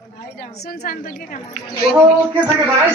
सुनसान त के खाना के छ के भाइ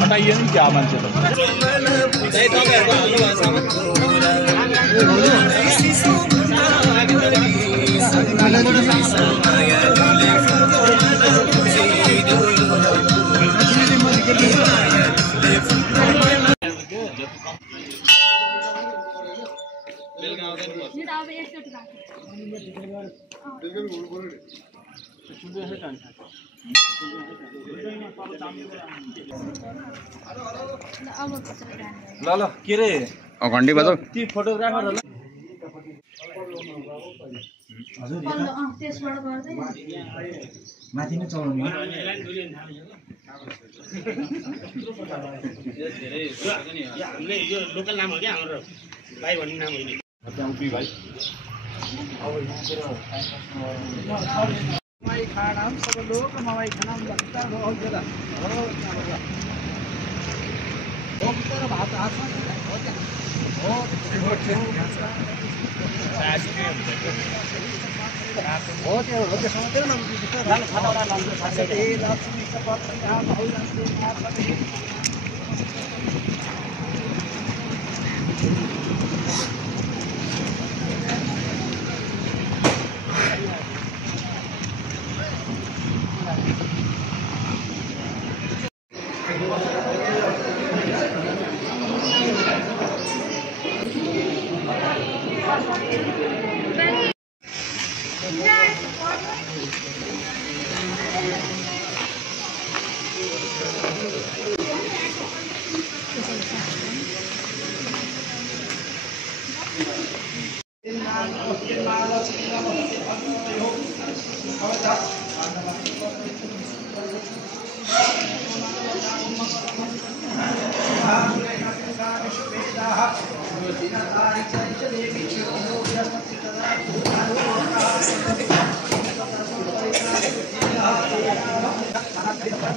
हटाइए नहीं क्या मान्छे ल ल के रे घण्टी बजाऊ ती फोटोग्राफरहरुलाई हजुर त्यसबाट गर्दै माथि नै चलाउने हामीले यो लोकल नाम हो क्या हाम्रो भाइ भन्ने नाम होइन त्यहाँ भाइ मवाई खानाम सब लोग मवाई खानाम लगता है और जरा हो तर भात हातमा हो क्या हो त्यो हो त्यो समातेर नाम राल खाना नाम खासे ए लक्ष्मी सपत यहाँ बहुराष्ट्रिय मार्फत हेलो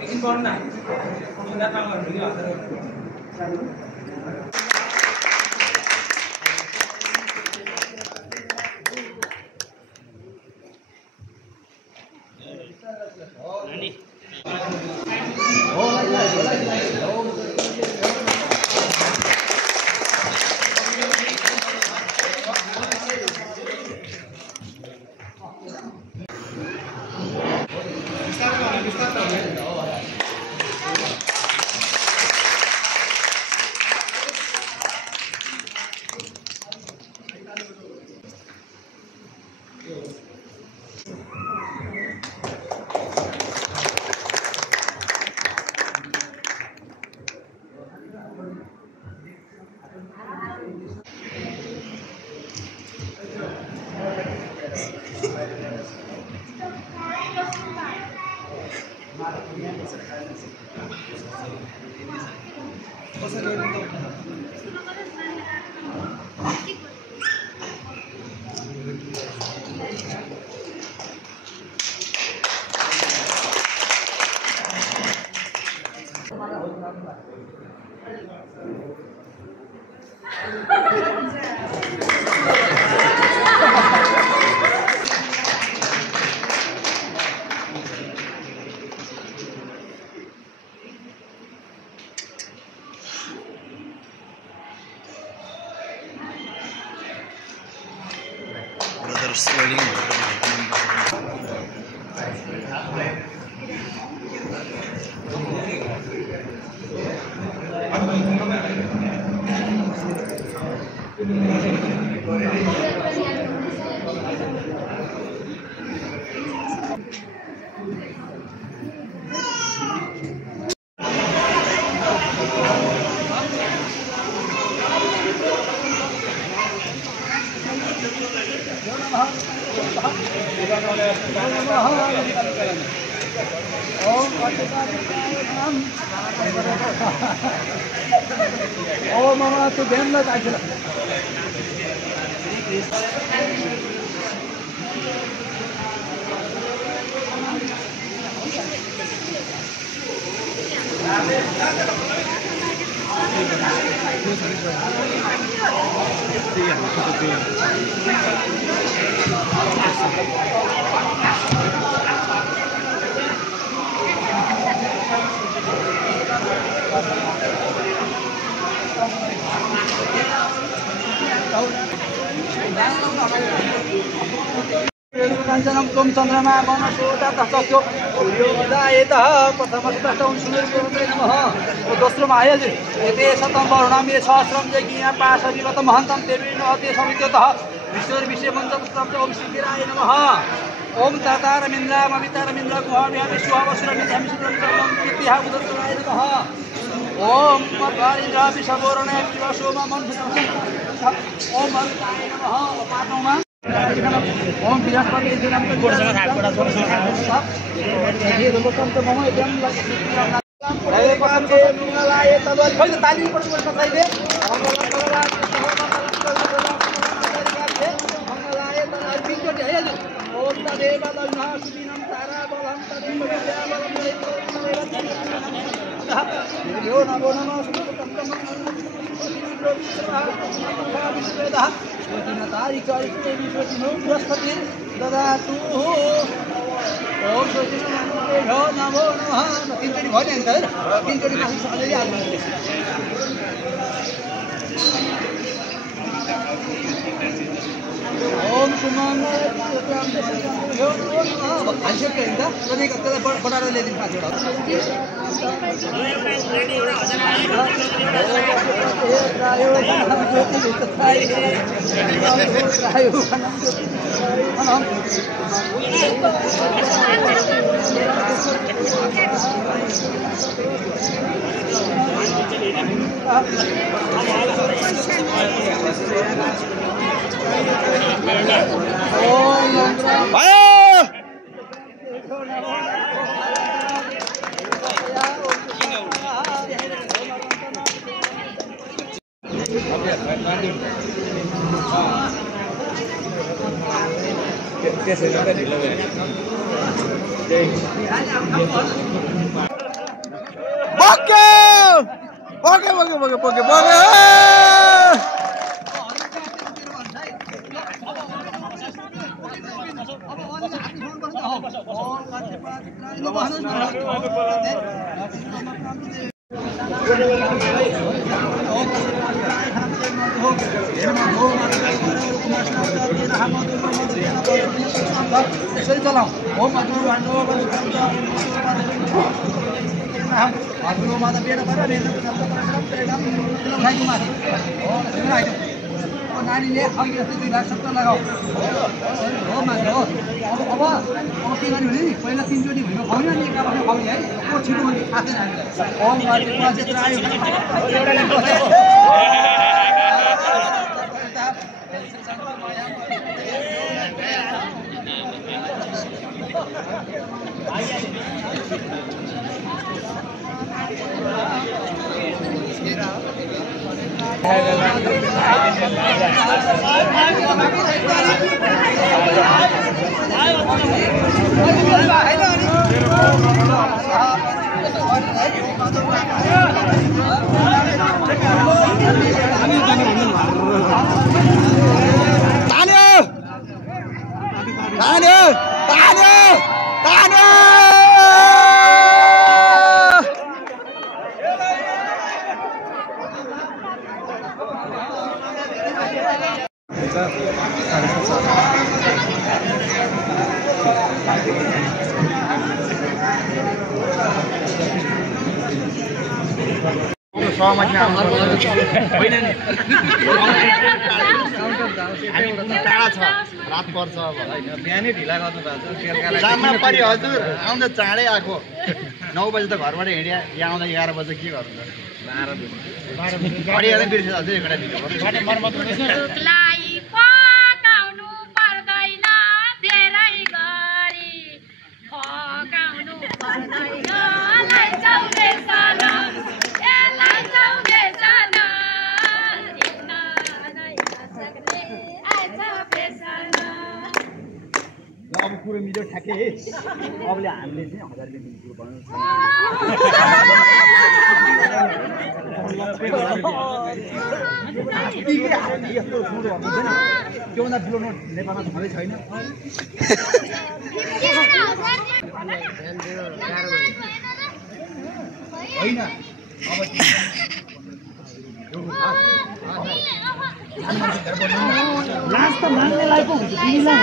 एकछिन पढ्नु न काम गर्नु Oh, mama, tu dem lah tak jelas. Kancanam tum chandrama manasota tasasyo yodaeta prathamastatam sunirpurate namaha dosrom आयोजित एते शतम वर्णामे सहस्रम यज्ञ पाशविवत महंतम देवीनो अति समित्यतः विश्वर विषय मंत्रपुत्रम ओम सिद्धिराय नमः ओम तातारमिन्द्राम अवितारमिन्द्र गुहाभ्याम विश्वावसुरमिन्द्रम सुरम कीर्तिहा उदत्तराय नमः ओम मद्वारिन्द्रा विषवोरणे विश्वासोमा मनभुतम ओम अरुणाय नमः पाठोमा ओम बृहस्पति दिनम को गोडसँग हातबाट ये रोबोटम त मम एकदम अरे काम के मंगलाय तदर खै ताली पनि गर्न चाहिए मंगलाय तदर बिचोटी है ओम तदेव लग्ना सुदिनम तारा बलम तदेव विद्याबलम यो नमो नमः सुतम तम बृहस्पति ददातु ओम नमो नमः तीनचोटि भयो नि त तीनचोटि माथि अलिअलि हाल्नु ओम सुमा हालिसक्यो नि त त्यसलाई बनाएर ल्याइदिनु 5 वटा यसरी चलाऊ हो मधुर भाण्डो हजुर माता बेड गरेर नानीले अघि जस्तै 2 लाख 70 लगाऊ हो मात्र हो अब के गर्नु भने नि पहिला 3 चोटि भुइँमा खुवाउने अनि एकापल्ट खुवाउने है को छिटो भने थाहा छैन टाढा छ रात पर्छ अब बिहानै ढिला गर्नु भएको छ जाममा परि हजुर आउँदा चाँडै आएको 9 बजे त घरबाट हिँड्या यहाँ आउँदा 11 बजे के गर्नु 12 बजे बिर्सेछ अझै एउटा भिडियो अब कुरो मिल्यो ठ्याक्कै है अबले हामीले चाहिँ 1000 रुपैयाँ दिनु कुरो भन्नु यस्तो सुरु हुँदैन त्योभन्दा ठुलो नोट नेपालमा छँदै छैन होइन लास्ट त माग्नेलाई पो हुन्छ तिमीलाई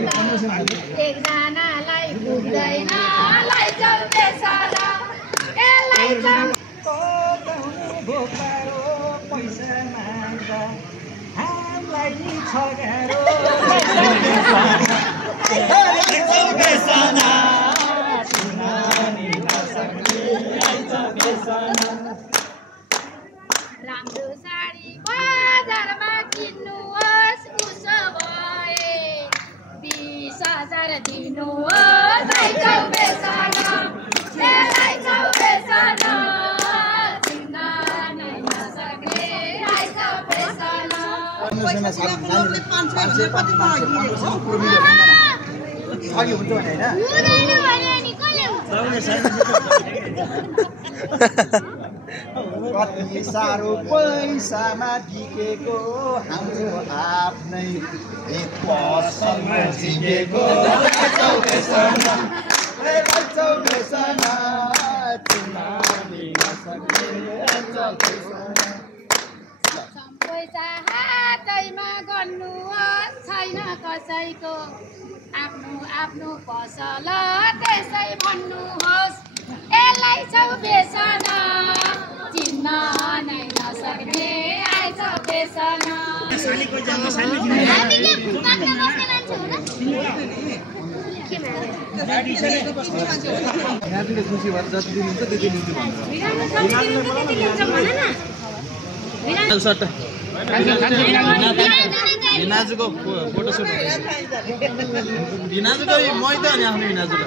हुन्छ एकजनालाई पुग्दैन लैजाऊ त्यसला यसलाई पैसा माग्दा हामीलाई छ गाह्रो राम्रो साडी बजारमा किन्नुहोस् उसो भए 20,000 दिनुहोस् लैजाऊ बेसन लैजाऊ बेसन चिन्न नै नसक्ने लैजाऊ बेसन अघि हुन्छ भने होइन कति साह्रो पैसामा बिकेको हाम्रो आफ्नै पसलमा झिकेको पैसा हात बिचैमा गर्नुहोस् छैन कसैको आफ्नो आफ्नो पसल त्यसै भन्नुहोस् यसलाई छौ बेसन चिन्न नै नसक्ने आइछ बेसन खुसी भएर जति दिनुहुन्छ त्यति लिन्छु भन्छ भिनाजुको फोटोसुट भिनाजुको मै त अनि आफ्नो भिनाजुको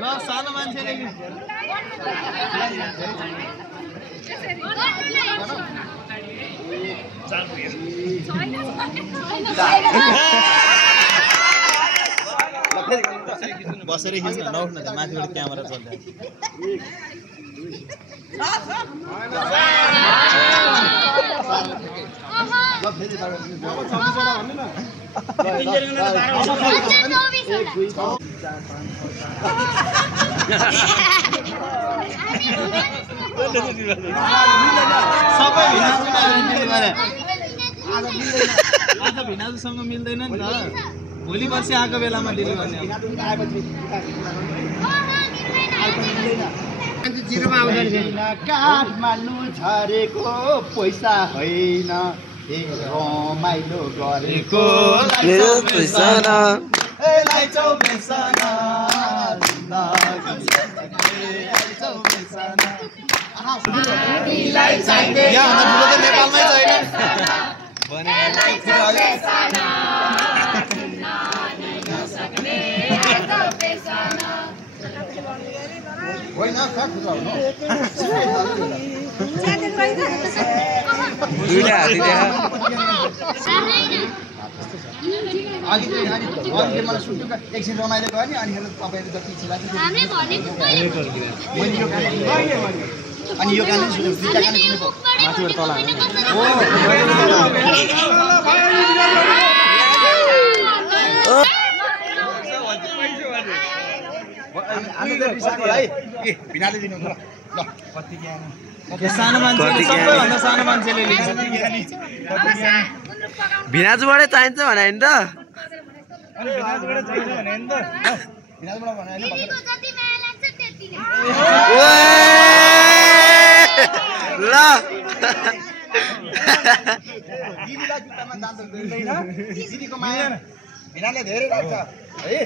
ल सानो मान्छेले बसेर खिच्न नउठ्न त माथिबाट क्यामेरा चल्छ आज भिनाजुसँग मिल्दैन नि त भोलि पर्सि आएको बेलामा डिल गर्ने काठमाडौँ झरेको पैसा होइन रमाइलो गरेको नेपालमै छैन मलाई सुन्नु एकछिन रमाइलो गयो नि अनि तपाईँहरू जति अनि यो गाना सुन्नु दुईटा गाना सुन्नु माथिबाट तल सानो मान्छे सबैभन्दा सानो मान्छेले लिन्छ भिनाजुबाटै चाहिन्छ भने होइन त ल दिदीको माया भिनाले धेरै राख्छ है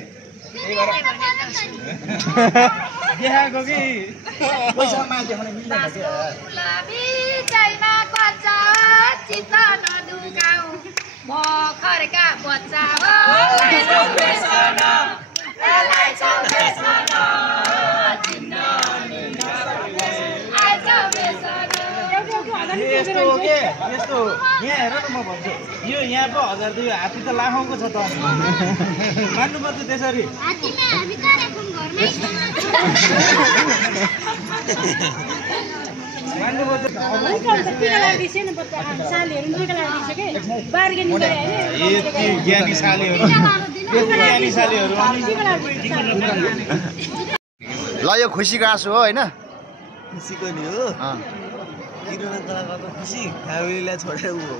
देखाएको कि पैसा माया देखाउन मिल्दैन भर्खरका बच्चा यस्तो हो के यस्तो यहाँ हेर न म भन्छु यो यहाँको 1000 दुई हात्ती त लाखौँको छ त मान्नुपर्छ त्यसरी ज्ञानी सालीहरू ल यो खुसीको आँसु हो होइन खुसीको नि हो किरण कलाकारको खुसी फ्यामिलीलाई छोडेर ऊ हो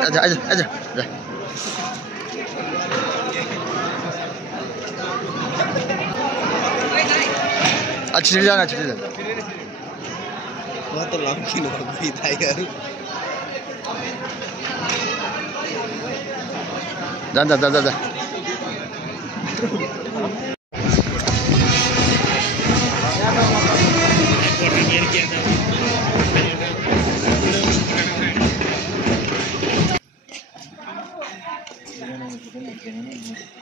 आजा आजा आजा छिटो जान छिटो जान म त लम्किनु भएको थाइहरू जा जा जा जा Gracias.